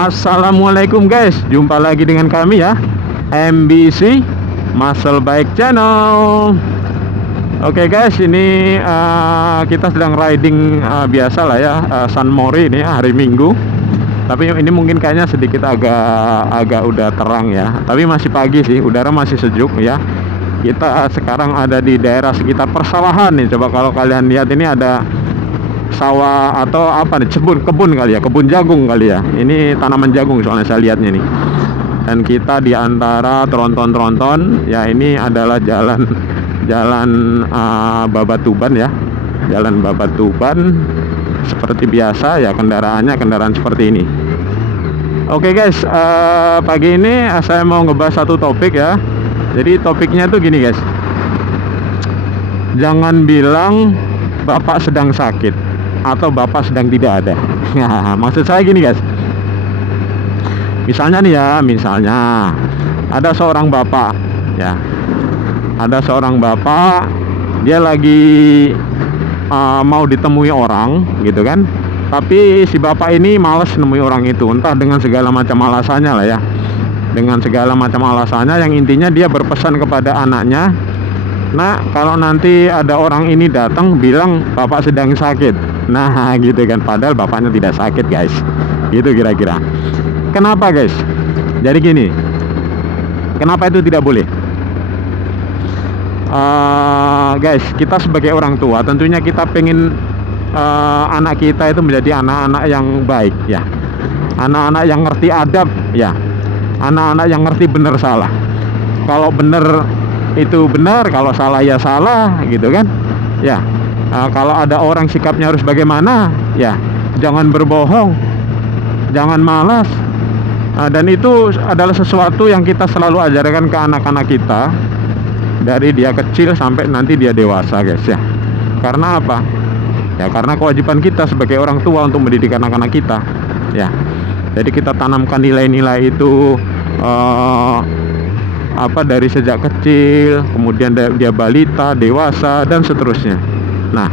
Assalamualaikum guys, jumpa lagi dengan kami ya, MBC Muscle Bike Channel. Oke guys, ini kita sedang riding biasa lah ya, San Mori ini hari Minggu. Tapi ini mungkin kayaknya sedikit agak udah terang ya, tapi masih pagi sih, udara masih sejuk ya. Kita sekarang ada di daerah sekitar persawahan nih. Coba kalau kalian lihat, ini ada sawah atau apa nih, kebun kali ya, kebun jagung kali ya. Ini tanaman jagung soalnya saya lihatnya nih. Dan kita di antara tronton-tronton ya, ini adalah jalan Babatuban ya, jalan Babatuban. Seperti biasa ya, kendaraan seperti ini. Oke guys, pagi ini saya mau ngebahas satu topik ya. Jadi topiknya tuh gini guys, jangan bilang bapak sedang sakit atau bapak sedang tidak ada. Nah, maksud saya gini guys, misalnya nih ya, misalnya ada seorang bapak ya, dia lagi mau ditemui orang gitu kan, tapi si bapak ini males nemui orang itu, entah dengan segala macam alasannya lah ya, dengan segala macam alasannya, yang intinya dia berpesan kepada anaknya, nah kalau nanti ada orang ini datang bilang bapak sedang sakit. Nah gitu kan, padahal bapaknya tidak sakit guys, gitu kira-kira. Kenapa guys? Jadi gini, kenapa itu tidak boleh? Guys, kita sebagai orang tua tentunya kita pengen anak kita itu menjadi anak-anak yang baik ya, anak-anak yang ngerti adab ya, anak-anak yang ngerti benar salah. Kalau benar itu benar, kalau salah ya salah gitu kan ya. Kalau ada orang sikapnya harus bagaimana ya, jangan berbohong, jangan malas. Dan itu adalah sesuatu yang kita selalu ajarkan ke anak-anak kita dari dia kecil sampai nanti dia dewasa guys ya. Karena apa ya? Karena kewajiban kita sebagai orang tua untuk mendidik anak-anak kita ya. Jadi kita tanamkan nilai-nilai itu dari sejak kecil, kemudian dia balita, dewasa, dan seterusnya. Nah,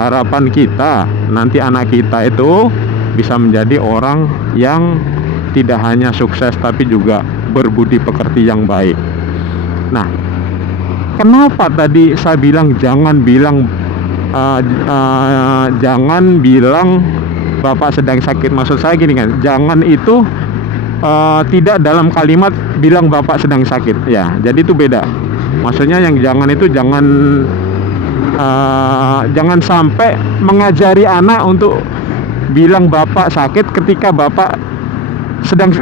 harapan kita nanti anak kita itu bisa menjadi orang yang tidak hanya sukses tapi juga berbudi pekerti yang baik. Nah, kenapa tadi saya bilang jangan bilang bapak sedang sakit? Maksud saya gini kan, jangan itu tidak dalam kalimat bilang bapak sedang sakit ya. Jadi itu beda. Maksudnya yang jangan itu jangan sampai mengajari anak untuk bilang bapak sakit ketika bapak sedang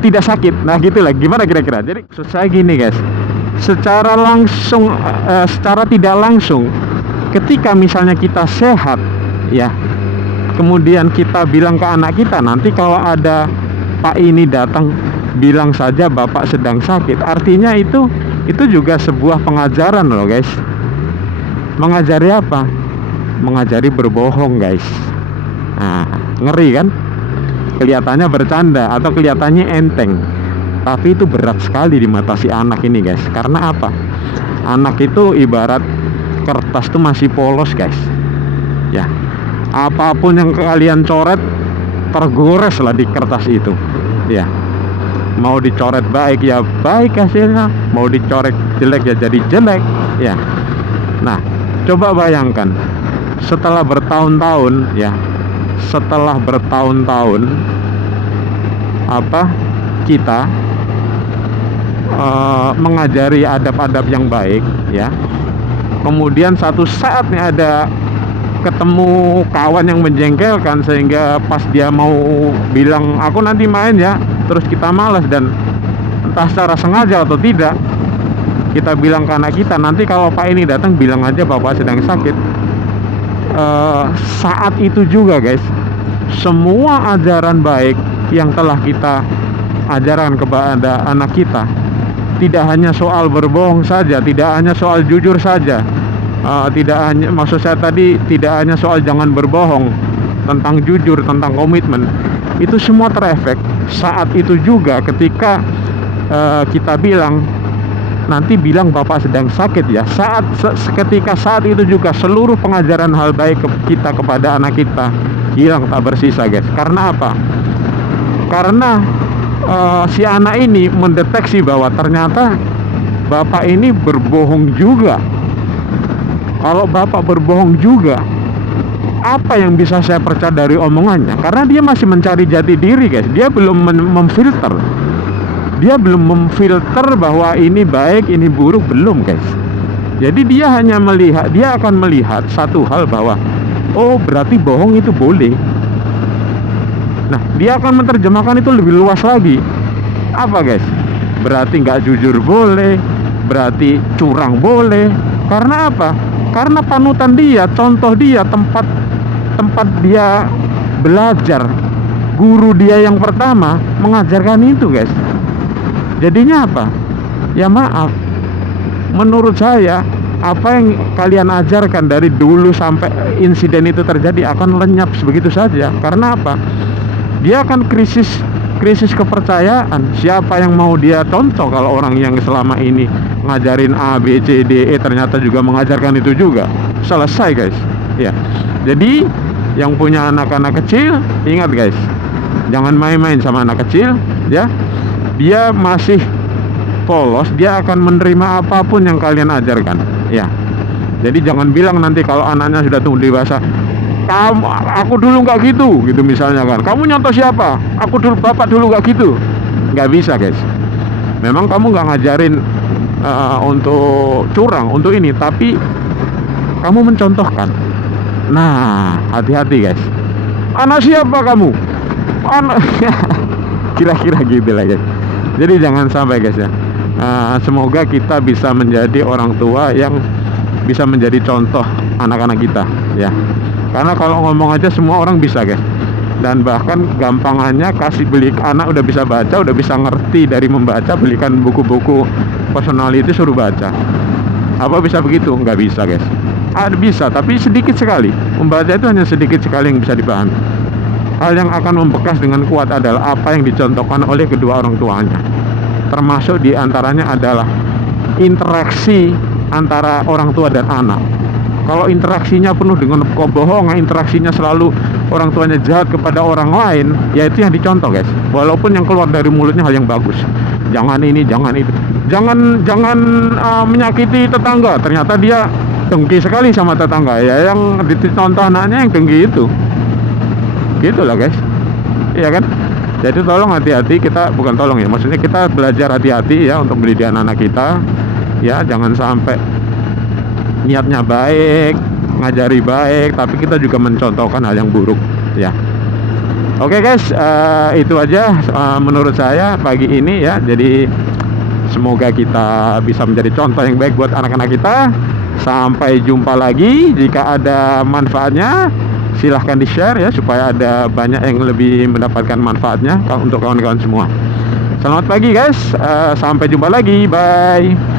tidak sakit. Nah gitulah, gimana kira-kira? Jadi maksud saya gini guys, secara langsung, secara tidak langsung, ketika misalnya kita sehat ya, kemudian kita bilang ke anak kita, nanti kalau ada Pak ini datang bilang saja bapak sedang sakit, artinya itu juga sebuah pengajaran loh guys. Mengajari apa? Mengajari berbohong guys. Nah, ngeri kan? Kelihatannya bercanda atau kelihatannya enteng, tapi itu berat sekali di mata si anak ini guys. Karena apa? Anak itu ibarat kertas tuh masih polos guys ya. Apapun yang kalian coret tergores lah di kertas itu ya. Mau dicoret baik ya baik hasilnya, mau dicoret jelek ya jadi jelek ya. Nah, coba bayangkan setelah bertahun-tahun ya, setelah bertahun-tahun kita mengajari adab-adab yang baik ya, kemudian satu saat nih ada ketemu kawan yang menjengkelkan, sehingga pas dia mau bilang aku nanti main ya, terus kita malas, dan entah secara sengaja atau tidak kita bilang ke anak kita, nanti kalau Pak ini datang bilang aja bapak sedang sakit. Saat itu juga guys, semua ajaran baik yang telah kita ajarkan kepada anak kita, tidak hanya soal berbohong saja, tidak hanya soal jujur saja, tidak hanya, maksud saya tadi tidak hanya soal jangan berbohong, tentang jujur, tentang komitmen, itu semua terefek saat itu juga ketika kita bilang nanti bilang bapak sedang sakit ya. Ketika saat itu juga seluruh pengajaran hal baik kita kepada anak kita hilang tak bersisa guys. Karena apa? Karena si anak ini mendeteksi bahwa ternyata bapak ini berbohong juga. Kalau bapak berbohong juga, apa yang bisa saya percaya dari omongannya? Karena dia masih mencari jati diri, guys. Dia belum memfilter. Dia belum memfilter bahwa ini baik, ini buruk, belum, guys. Jadi dia hanya melihat, dia akan melihat satu hal bahwa oh, berarti bohong itu boleh. Nah, dia akan menerjemahkan itu lebih luas lagi. Apa, guys? Berarti nggak jujur boleh, berarti curang boleh. Karena apa? Karena panutan dia, contoh dia, tempat dia belajar, guru dia yang pertama mengajarkan itu, guys. Jadinya apa? Ya maaf, menurut saya apa yang kalian ajarkan dari dulu sampai insiden itu terjadi akan lenyap begitu saja. Karena apa? Dia akan krisis kepercayaan. Siapa yang mau dia contoh kalau orang yang selama ini ngajarin A, B, C, D, E ternyata juga mengajarkan itu juga? Selesai, guys. Ya. Jadi yang punya anak-anak kecil, ingat, guys, jangan main-main sama anak kecil, ya. Dia masih polos, dia akan menerima apapun yang kalian ajarkan, ya. Jadi jangan bilang nanti kalau anaknya sudah tumbuh dewasa, aku dulu nggak gitu misalnya kan. Kamu nyontoh siapa? Aku dulu, bapak dulu nggak gitu. Nggak bisa, guys. Memang kamu nggak ngajarin untuk curang, untuk ini, tapi kamu mencontohkan. Nah, hati-hati, guys. Anak siapa kamu? Anak kira-kira gitu lah, guys. Jadi jangan sampai, guys, ya. Semoga kita bisa menjadi orang tua yang bisa menjadi contoh anak-anak kita, ya. Karena kalau ngomong aja semua orang bisa, guys. Dan bahkan gampangannya kasih beli anak udah bisa baca, udah bisa ngerti dari membaca, belikan buku-buku personality suruh baca. Apa bisa begitu? Nggak bisa, guys. Ada bisa, tapi sedikit sekali. Membaca itu hanya sedikit sekali yang bisa dipahami. Hal yang akan membekas dengan kuat adalah apa yang dicontohkan oleh kedua orang tuanya. Termasuk diantaranya adalah interaksi antara orang tua dan anak. Kalau interaksinya penuh dengan kebohongan, interaksinya selalu orang tuanya jahat kepada orang lain, ya itu yang dicontoh, guys. Walaupun yang keluar dari mulutnya hal yang bagus. Jangan ini, jangan itu. Jangan menyakiti tetangga. Ternyata dia dengki sekali sama tetangga. Ya yang dicontoh anaknya yang dengki itu. Gitulah, guys. Iya kan? Jadi tolong hati-hati, kita bukan tolong ya, maksudnya kita belajar hati-hati ya untuk mendidik anak kita. Ya, jangan sampai niatnya baik, ngajari baik, tapi kita juga mencontohkan hal yang buruk, ya. Oke, guys, itu aja menurut saya pagi ini, ya. Jadi semoga kita bisa menjadi contoh yang baik buat anak-anak kita. Sampai jumpa lagi. Jika ada manfaatnya, silahkan di-share ya, supaya ada banyak yang lebih mendapatkan manfaatnya untuk kawan-kawan semua. Selamat pagi, guys. Sampai jumpa lagi. Bye.